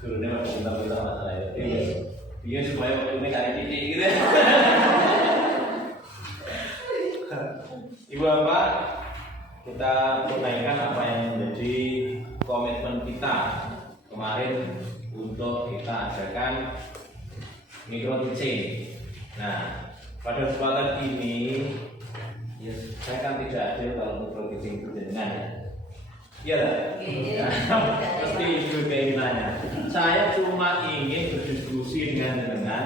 gurunya masih pintar-pintar masalah itu. Iya supaya waktu ini cari titik gitu. Ibu Bapak, kita tunaikan apa yang menjadi komitmen kita kemarin untuk kita adakan micro teaching. Nah, pada kesempatan ini ya, saya kan tidak adil kalau micro teaching itu jenengan ya. Iya lah. Pasti itu keinginannya. Saya cuma ingin berdiskusi dengan jenengan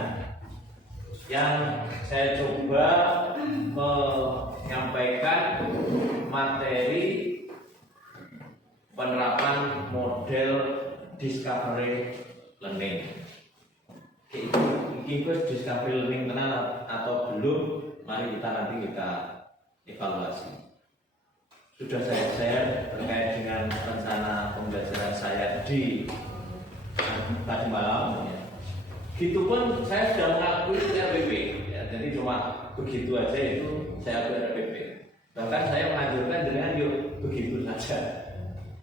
yang saya coba menyampaikan materi penerapan model discovery learning. Ini discovery learning tenan atau belum? Mari nanti kita evaluasi. Sudah saya share terkait dengan rencana pembelajaran saya di tadi malam. Gitu pun saya sudah mengakui RPP. Ya, jadi cuma begitu aja itu saya akui RPP. Bahkan saya menganjurkan dengan yuk begitu saja.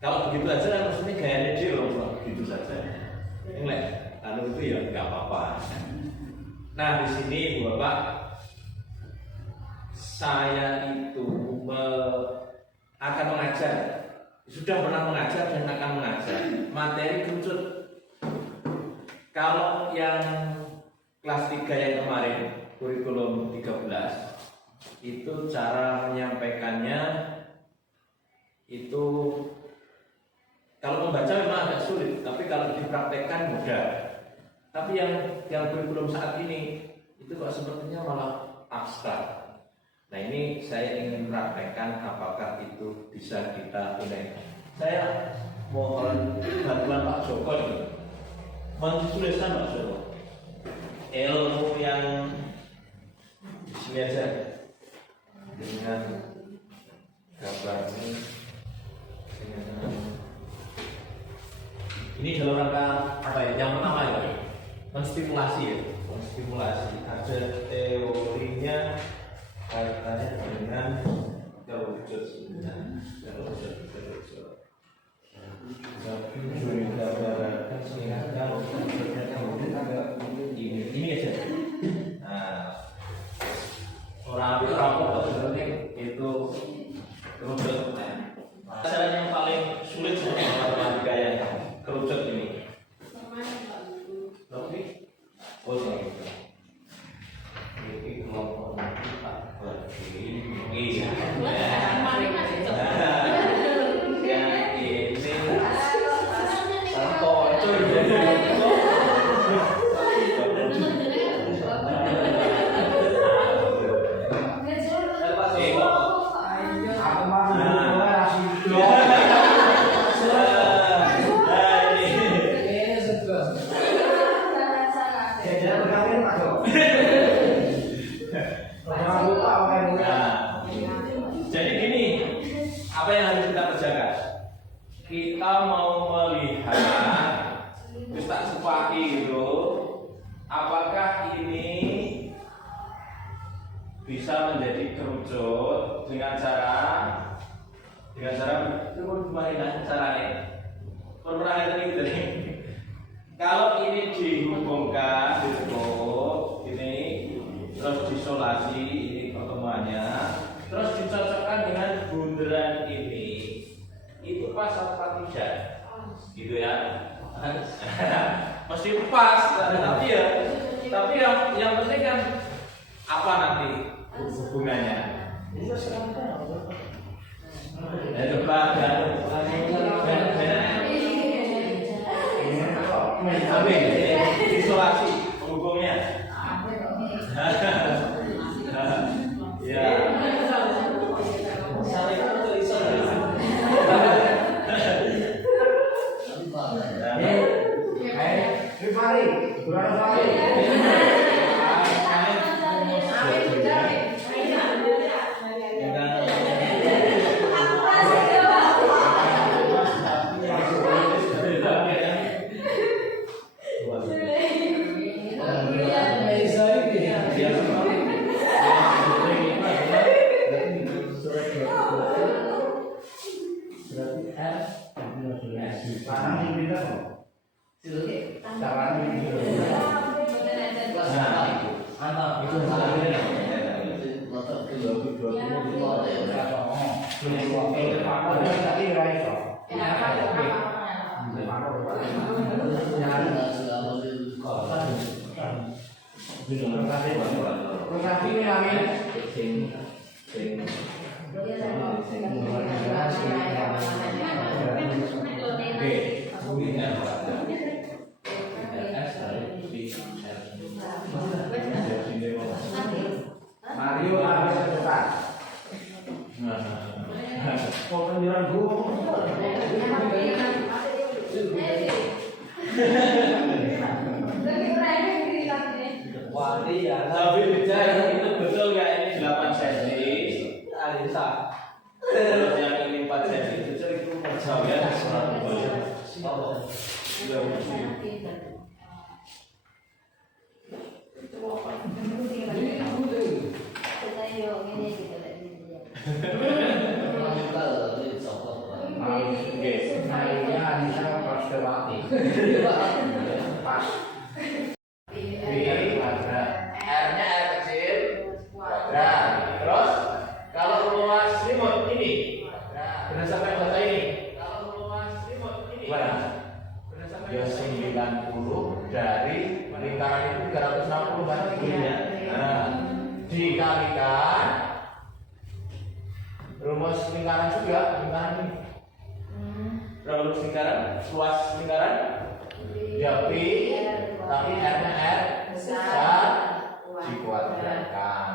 Kalau begitu saja kan maksudnya gayanya dia loh begitu saja. Ingat, lalu itu ya nggak apa-apa. Nah di sini Bu Bapak, saya itu akan mengajar, sudah pernah mengajar dan akan mengajar materi kerucut. Kalau yang kelas 3 yang kemarin kurikulum 13 itu cara menyampaikannya itu kalau membaca memang agak sulit, tapi kalau dipraktekkan mudah. Tapi yang kurikulum saat ini itu kok sepertinya malah abstrak. Nah ini saya ingin praktekkan apakah itu bisa kita tunaikan. Saya mohon bantuan Pak Joko ini. Menuliskan Pak Joko. Ilmu yang di sini aja dengan gambar ini. Ini dalam rangka apa ya? Yang pertama ya, menstimulasi ya, menstimulasi. Ada teorinya kaitannya dengan terwujud sebenarnya, terwujud. Ini aja. Nah, orang sebenarnya itu terwujud. Cara yang paling sulit sebenarnya matematika yang kerucut ini. Tapi, oh gitu. Ini kelompok empat berdiri. Iya. Jadi gini, apa yang harus kita kerjakan? Kita mau melihat Ustaz Supaki itu, apakah ini bisa menjadi kerucut dengan cara itu gimana caranya? Pernah ini gitu nih. Kalau ini dihubungkan, ini terus disolasi ini pertemuannya, terus dicocokkan dengan bunderan ini, itu pas apa tidak? Gitu ya? Mesti pas, tapi yang penting kan apa nanti hubungannya? Debat dan isolasi penghubungnya. Ya. Mario harus cepat. Tapi bicara itu betul nggak ini 8 cm? Kalau yang ini 4 cm itu jauh ya. Marinya Anissa Prastyawati. Pas. R-nya R kecil, kuadrat. Terus kalau luas remote ini, berdasarkan data ini, kalau luas remote ini, ya 90 dari lingkaran itu 360 kan? Nah, dikalikan rumus lingkaran juga, lingkaran ini. Berapa luas lingkaran? Luas lingkaran? Ya P, tapi R-nya R besar dikuadratkan.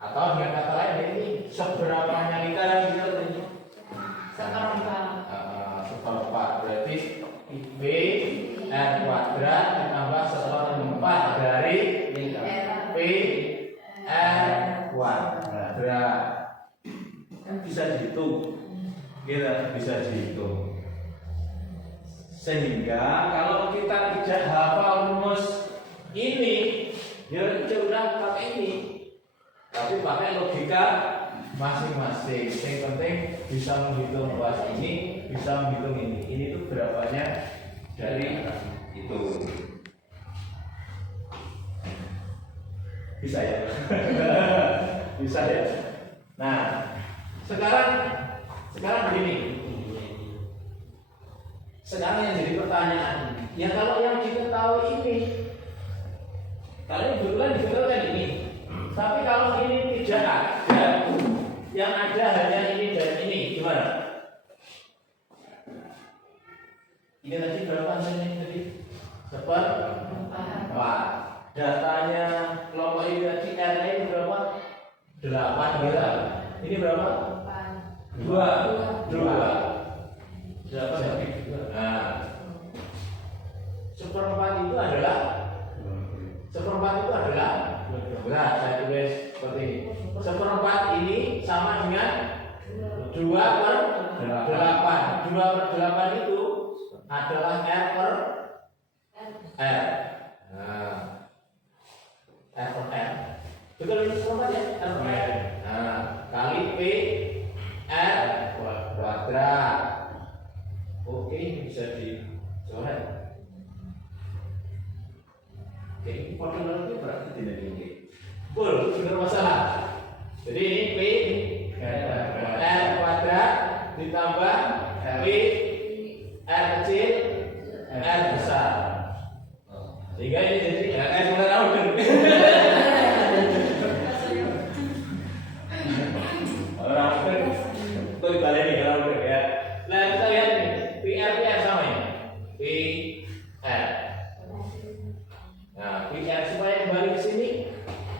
Atau dengan kata lain ini seberapanya lingkaran gitu tadi? Seperempat. Berarti B R kuadrat ditambah seperempat dari P R kuadrat. Kan bisa dihitung. Kita bisa dihitung. Sehingga kalau kita tidak hafal rumus ini, ya sudah pakai ini. Tapi pakai logika masing-masing. Yang penting bisa menghitung luas ini, bisa menghitung ini. Ini tuh berapanya dari itu. Bisa ya? Bisa ya. Nah, sekarang begini. Sekarang yang jadi pertanyaan, ya kalau yang diketahui ini, kalau kebetulan diketahui ini, tapi kalau ini tidak ada, yang ada hanya ini dan ini, gimana? Ini tadi berapa ini tadi? Seperempat. Datanya kelompok ini tadi R ini berapa? 8 gitu. Ini berapa? 2. Nah, seperempat itu adalah 12. Saya tulis seperti ini. Seperempat ini sama dengan 2/8. 2/8 itu adalah R per R. Nah, R per R. Betul ini seperempat ya? R per R. Nah, kali P R kuadrat. Oke, bisa dicoret. Oke, ini potongan itu berarti tidak ini. Betul, benar masalah. Jadi ini P R kuadrat ditambah P R kecil R besar. Sehingga ini jadi R kuadrat order. Orang order itu dibalik nih order ya. Nah kita lihat nih. PR sama ya, PR. Nah, PR supaya balik ke sini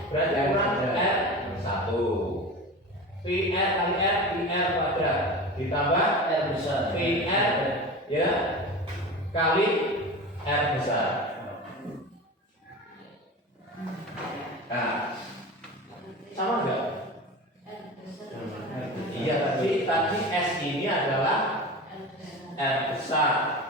berarti kurang R 1. PR kali R, PR kuadrat ditambah R besar. PR ya kali R besar. Nah, sama enggak? Iya tadi S ini adalah R besar.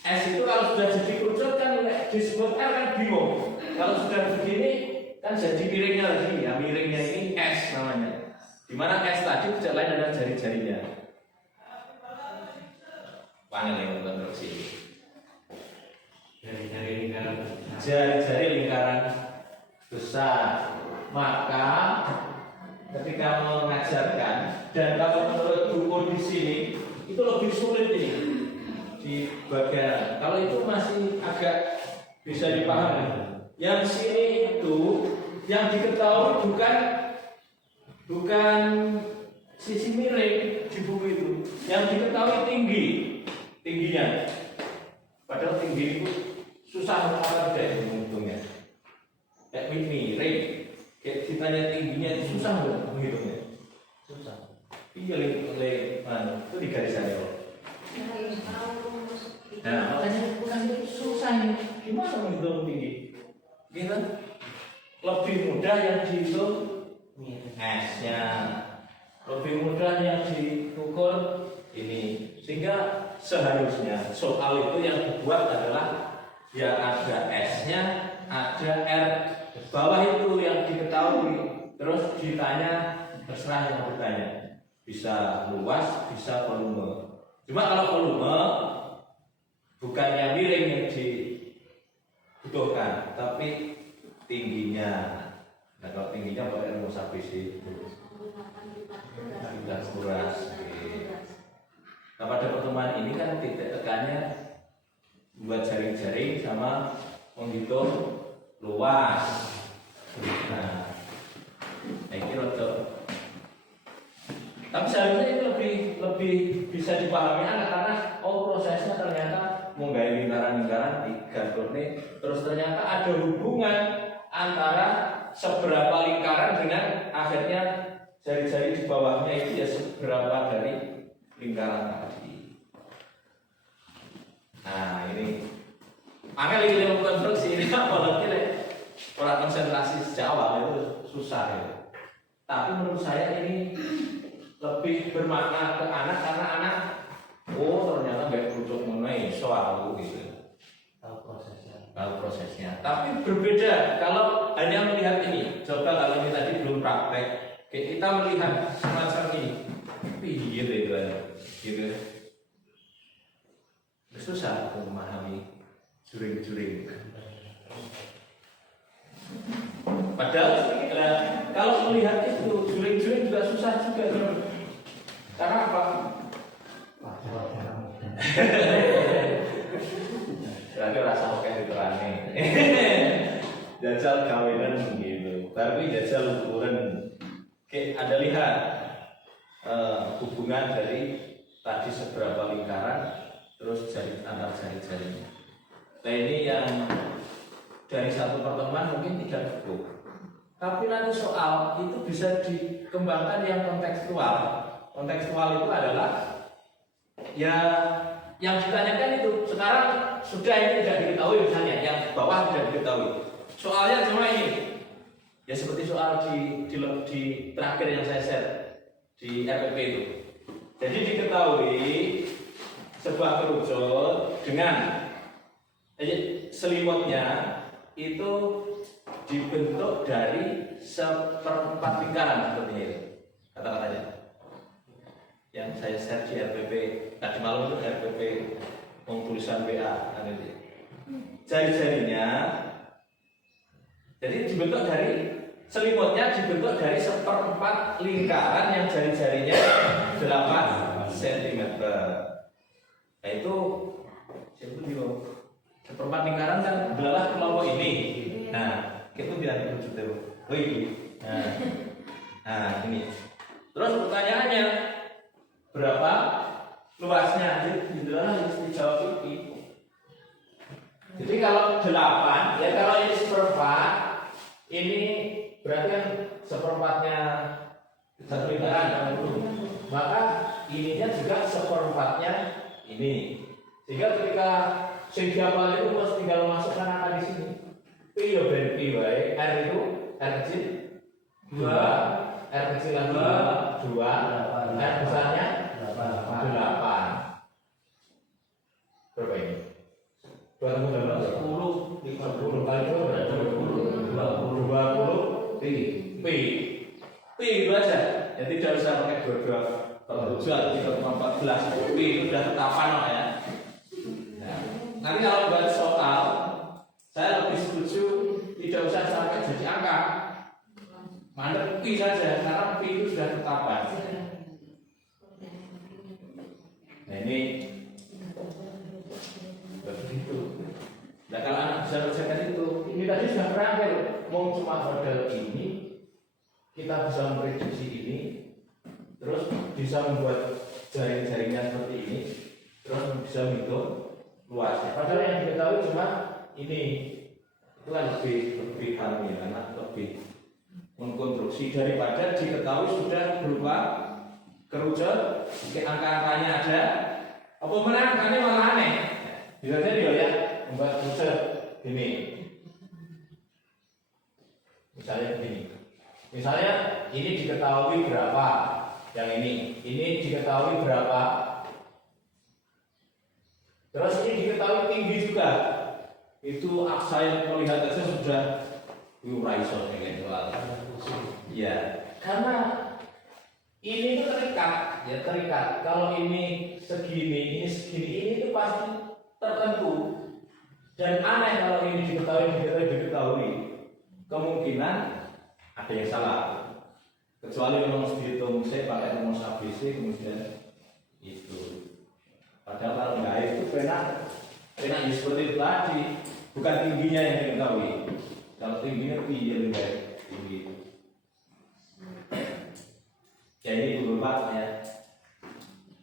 S itu kalau sudah jadi kerucut kan disebut R kan bingung. Kalau sudah begini kan jadi miringnya lagi ya. Miringnya ini S namanya. Dimana S tadi tidak lain adalah jari-jarinya. Panel yang terus ini. Jarinya jari-jari lingkaran besar. Maka ketika mengajarkan dan kalau menurut buku di sini itu lebih sulit ini di bagian. Kalau itu masih agak bisa dipahami. Yang sini itu yang diketahui bukan sisi miring di buku itu. Yang diketahui tingginya. Padahal tinggi itu susah orang tidak menghitungnya. Kayak miring. Kayak ditanya tingginya itu susah nggak menghitungnya? Susah. Iya itu di garisan ya. Nah makanya bukan susah ini. Gimana menghitung tinggi? Gitu. Lebih mudah yang dihitung S-nya. Lebih mudah yang diukur ini. Sehingga seharusnya soal itu yang dibuat adalah ya ada S-nya, ada R. Bawah itu yang diketahui, terus ditanya terserah yang bertanya. Bisa luas, bisa volume. Cuma kalau volume bukannya miring yang dibutuhkan, tapi tingginya. Nah kalau tingginya pakai rumus ABC sudah kuras. Nah pada pertemuan ini kan titik tekannya buat jaring-jaring sama menghitung luas. Nah, ini rotok. Tapi seharusnya itu lebih bisa dipahami anak karena prosesnya ternyata menggali lingkaran-lingkaran tiga ini, terus ternyata ada hubungan antara seberapa lingkaran dengan akhirnya jari-jari di bawahnya itu ya seberapa dari lingkaran tadi. Nah ini angel ini konstruksi ini apalagi orang konsentrasi sejak awal itu susah ya. Tapi menurut saya ini lebih bermakna ke anak karena anak ternyata nggak butuh mengenai soal gitu. Tahu prosesnya. Tapi berbeda kalau hanya melihat ini. Coba kalau ini tadi belum praktek, kita melihat semacam ini. Gitu. Susah untuk memahami juring-juring. Padahal kalau melihat itu juring-juring juga susah juga. Karena apa? Berarti rasa oke diterane. Jajal kawinan gitu. Tapi jajal ukuran. Oke, Anda lihat hubungan dari tadi seberapa lingkaran terus jari antar jari-jarinya. Nah ini yang dari satu pertemuan mungkin tidak cukup. Tapi nanti soal itu bisa dikembangkan yang kontekstual. Kontekstual itu adalah ya yang ditanyakan itu sekarang sudah ini tidak diketahui misalnya, yang bawah tidak diketahui. Soalnya cuma ini. Ya seperti soal di terakhir yang saya share di RPP itu. Jadi diketahui sebuah kerucut dengan selimutnya itu dibentuk dari seperempat lingkaran seperti ini kata-katanya yang saya share di RPP tadi malam itu RPP tulisan WA jari-jarinya jadi dibentuk dari selimutnya dibentuk dari seperempat lingkaran yang jari-jarinya 8 cm. Nah itu seperempat lingkaran kan adalah kelompok ini. Nah, itu tidak dirujuk itu. Nah, ini. Terus pertanyaannya berapa luasnya? Jadi harus dijawab ini. Jadi kalau 8, ya kalau ini seperempat, ini berarti kan seperempatnya satu lingkaran. Maka ininya juga seperempatnya ini. Sehingga ketika siapa itu harus tinggal masukkan angka di sini. P ya ben P wae, R itu R kecil 2, R kecil lagi 2, R besarnya 8. Berapa ini? 20 kali 2 berarti 20 P itu aja. Ya tidak usah pakai 22 atau 3,14. P itu sudah tetapan ya. Nanti kalau buat soal saya lebih mandek pi saja karena pi itu sudah ketetapan. Nah ini begitu. Nah kalau anak bisa kerjakan itu, ini tadi sudah terakhir. Mau cuma model ini, kita bisa memprediksi ini, terus bisa membuat jaring-jaringnya seperti ini, terus bisa menghitung luasnya. Padahal yang diketahui cuma ini, itu kan lebih halnya, karena lebih mengkonstruksi daripada diketahui sudah berupa kerucut, angka-angkanya ada, apa mana angkanya malah aneh. Bisa jadi loh ya, membuat kerucut ini. Misalnya begini. Misalnya ini diketahui berapa, yang ini diketahui berapa. Terus ini diketahui tinggi juga. Itu saya melihat saja sudah raiso kayak gitu. Ya, karena ini itu terikat, ya terikat. Kalau ini segini, ini itu pasti tertentu. Dan aneh kalau ini diketahui. Kemungkinan ada yang salah. Kecuali memang dihitung saya pakai rumus ABC kemudian itu. Padahal kalau enggak itu pernah seperti itu tadi. Bukan tingginya yang diketahui. Kalau tingginya lebih tinggi. Ya ini dulu Pak ya.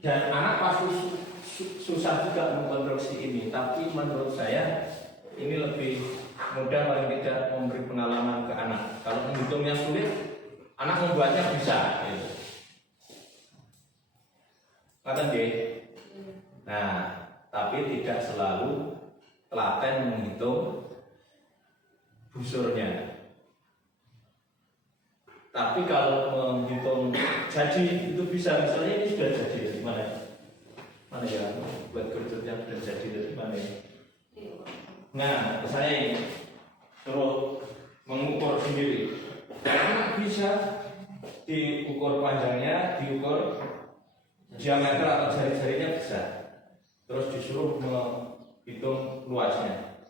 Dan anak pasti susah juga mengkonstruksi ini. Tapi menurut saya ini lebih mudah paling tidak memberi pengalaman ke anak. Kalau menghitungnya sulit, anak membuatnya bisa. Gitu. Kata dia. Nah, tapi tidak selalu telaten menghitung busurnya. Tapi kalau menghitung jadi itu bisa. Misalnya ini sudah jadi dari mana? Mana ya? Buat kerucutnya sudah jadi dari mana? Nah, saya ini suruh mengukur sendiri. Karena bisa diukur panjangnya, diukur diameter atau jari-jarinya bisa. Terus disuruh menghitung luasnya.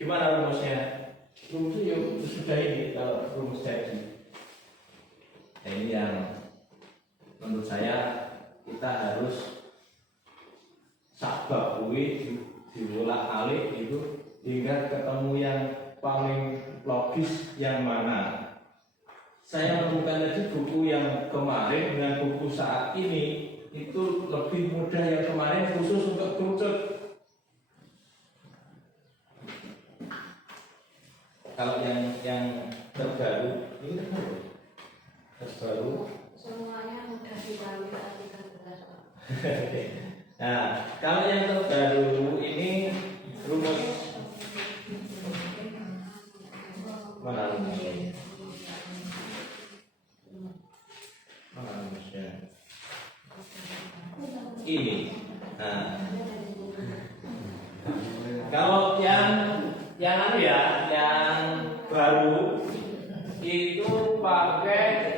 Gimana rumusnya? Rumusnya sudah ini kalau rumus jadi. Nah, ini yang menurut saya kita harus sabar dibolak-balik itu hingga ketemu yang paling logis yang mana. Saya menemukan tadi buku yang kemarin dengan buku saat ini itu lebih mudah. Yang kemarin khusus untuk kerucut. Kalau yang terbaru ini terbaru semuanya mudah dikali kali 13. Nah, kalau yang terbaru ini rumus mana rumusnya? Mana rumusnya? Ini. Nah, kalau yang baru itu pakai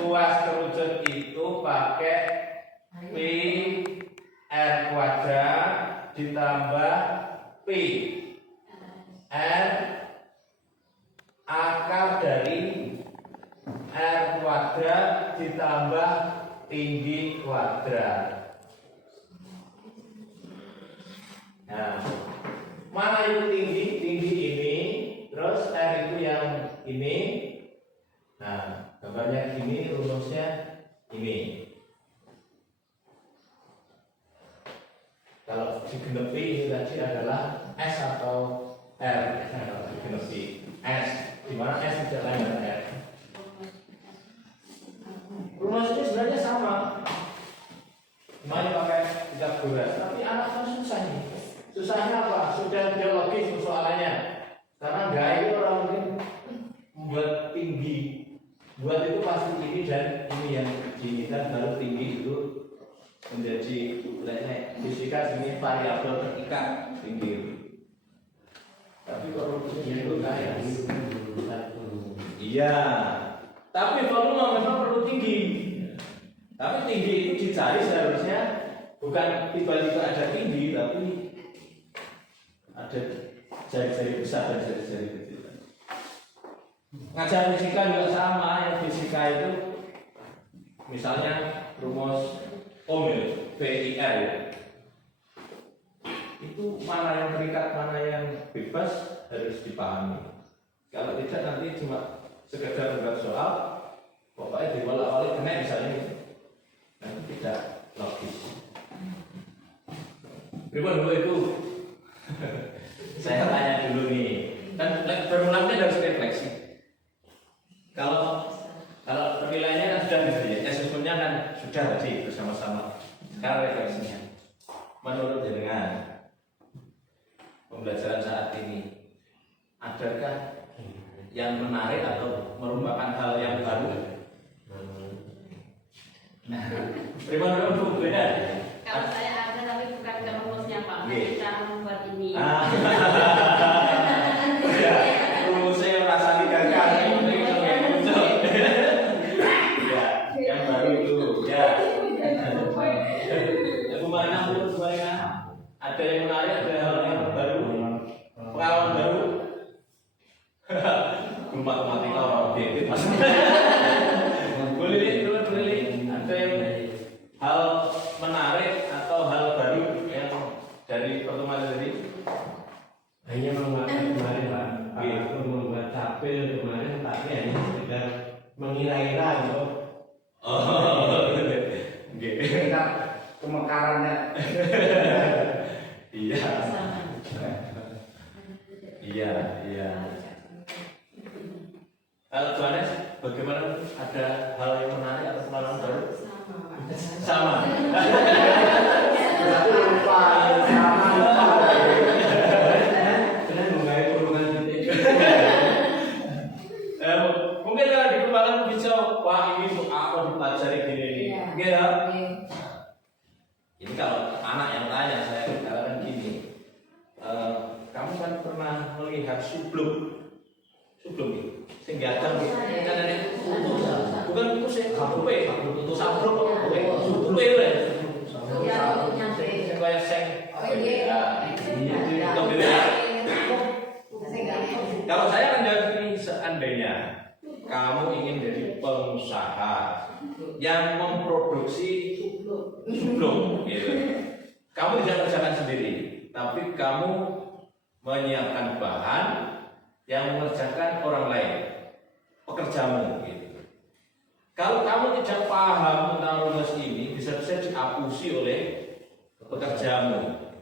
luas kerucut itu pakai P R kuadrat ditambah P R akar dari R kuadrat ditambah tinggi kuadrat. Nah, mana itu tinggi? Tinggi ini, terus R itu yang ini. Nah, gambarnya ini, rumusnya ini. Kalau digenepi ini tadi adalah S atau R. Kalau digenepi S, di mana S tidak lain dengan R. Rumusnya sebenarnya sama. Cuma pakai Pythagoras, tapi anak kan susah nih. Susahnya apa? Sudah biologis persoalannya. Karena gaya itu orang mungkin membuat tinggi. Buat itu pasti ini dan ini yang ini dan baru tinggi itu menjadi fisika ini variabel terikat tinggi. Tapi kalau itu kayak iya. Tapi volume memang perlu tinggi. Tapi tinggi itu dicari seharusnya bukan tiba-tiba ada tinggi, tapi ada jari-jari besar dan jari-jari kecil. Ngajar fisika juga sama, yang fisika itu misalnya rumus Ohm VIR itu mana yang terikat, mana yang bebas harus dipahami. Kalau tidak nanti cuma sekedar membuat soal, pokoknya dibolak-balik kena misalnya, nanti tidak logis. Berapa dulu itu? Saya tanya dulu nih, kan formulanya harus refleksi. Kalau penilaiannya kan sudah gitu ya, asesmennya kan sudah tadi bersama-sama. Sekarang refleksinya, menurut jenengan pembelajaran saat ini, adakah yang menarik atau merupakan hal yang baru? Nah, bagaimana dulu beda? Kalau saya ada tapi bukan ke rumusnya Pak, Iya. cara membuat ini. Ya, rumusnya merasa digagal, yang penting itu yang muncul. Ya, yang baru itu, ya. Bagaimana menurut saya? Ada yang menarik, ada hal yang baru, pengalaman baru. Guru matematika orang objektif mas. Boleh ada yang hal menarik atau hal baru yang dari pertemuan tadi? Hanya mengatakan kemarin Pak, aku membuat tabel kemarin, tapi hanya sekedar mengira-ira untuk Kita kemekarannya. Iya. Iya. Kalau Johannes, bagaimana? Ada hal yang menarik atau pengalaman baru? Sama. Berarti lupa sama. benar menggait hubungan titik. Mungkin kalau di kepala bisa, wah ini aku dipelajari gini. Iya. Ini kalau anak yang tanya saya katakan gini, kamu kan pernah melihat subluk ini, sehingga ada bukan itu sih sabluk subluk itu ya, kayak seng. Kalau saya kan jadi seandainya kamu ingin jadi pengusaha yang memproduksi subluk, gitu. Kamu tidak kerjakan sendiri, tapi kamu menyiapkan bahan yang mengerjakan orang lain, pekerjamu. Gitu. Kalau kamu tidak paham tentang rumus ini, bisa-bisa diapusi oleh pekerjamu.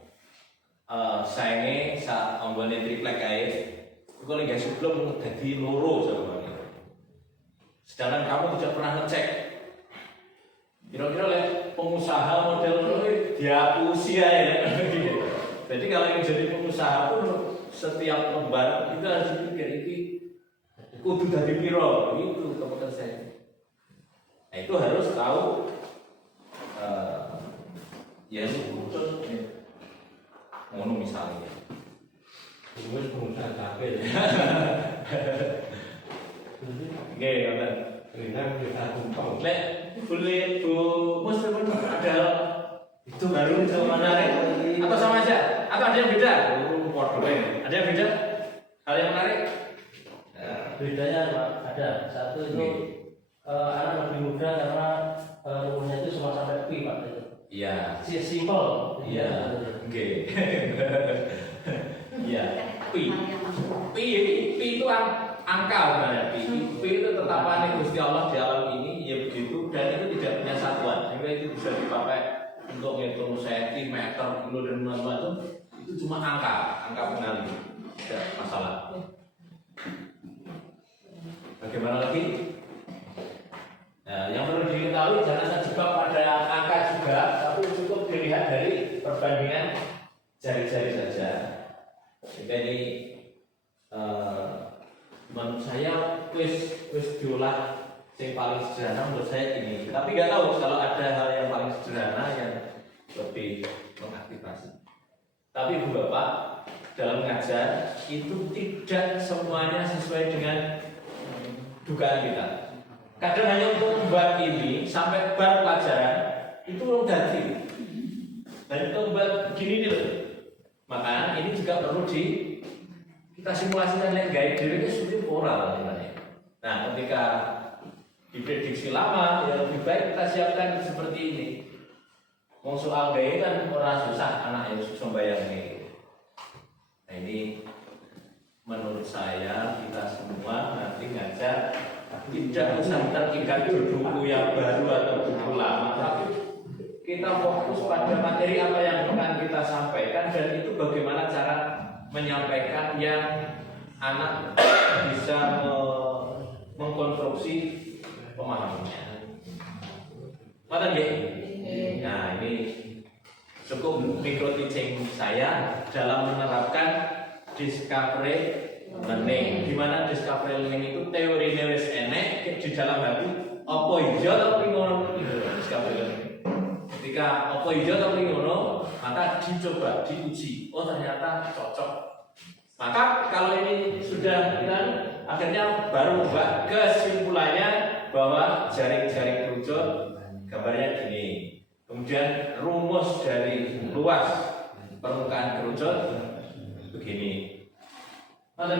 Sainge saat membuat triplek air, kalau nggak sebelum jadi loro sebenarnya. Sedangkan kamu tidak pernah ngecek. Kira-kira oleh pengusaha model diapusi ya. Jadi kalau yang jadi pengusaha pun setiap lembar kita harus pikir ini kudu dari piro itu kemudian saya. Nah, itu harus tahu ya itu muncul ngono misalnya. Terus pengusaha tabel. Oke, kan. Kita bisa tumpang. Lek boleh Bu Mus ada itu baru itu menarik atau sama aja atau ada yang beda? Ada yang beda? Hal yang menarik? Bedanya Pak, ada satu itu anak lebih muda karena rumusnya itu cuma sampai pi Pak itu. Iya. Simple. Iya. Oke. Iya. Pi itu angka sebenarnya. Pi itu tetapan Gusti Allah di alam ini ya begitu, dan itu tidak punya satuan sehingga itu bisa dipakai untuk menghitung sentimeter, kilo dan macam-macam. Itu cuma angka pengali, tidak masalah. Bagaimana lagi? Nah, yang perlu diketahui jangan terjebak pada angka juga, tapi cukup dilihat dari perbandingan jari-jari saja. Sehingga ini menurut saya kuis diolah yang paling sederhana menurut saya ini. Tapi nggak tahu kalau ada hal yang paling sederhana yang lebih mengaktifasi. Tapi Bu Bapak dalam mengajar itu tidak semuanya sesuai dengan dugaan kita. Kadang hanya untuk membuat ini sampai bar pelajaran itu belum jadi. Dan itu membuat begini nih loh. Maka ini juga perlu kita simulasikan dengan gaya diri itu seperti oral sebenarnya. Nah, ketika diprediksi lama, ya lebih baik kita siapkan seperti ini. Mau soal gaya kan orang susah, anak yang susah bayangin. Nah ini menurut saya kita semua nanti ngajar tidak usah terikat buku yang baru atau buku lama, tapi kita fokus pada materi apa yang akan kita sampaikan dan itu bagaimana cara menyampaikan yang anak bisa mengkonstruksi pemahamannya. Mata nah ini cukup micro teaching saya dalam menerapkan discovery learning. Di mana discovery learning itu teori wis enek di dalam hati apa iya tapi ngono discovery learning. Ketika apa iya tapi ngono, maka dicoba, diuji. Oh ternyata cocok. Maka kalau ini sudah akhirnya baru membuat kesimpulannya bahwa jaring-jaring kerucut gambarnya gini. Kemudian rumus dari luas permukaan kerucut begini. Mana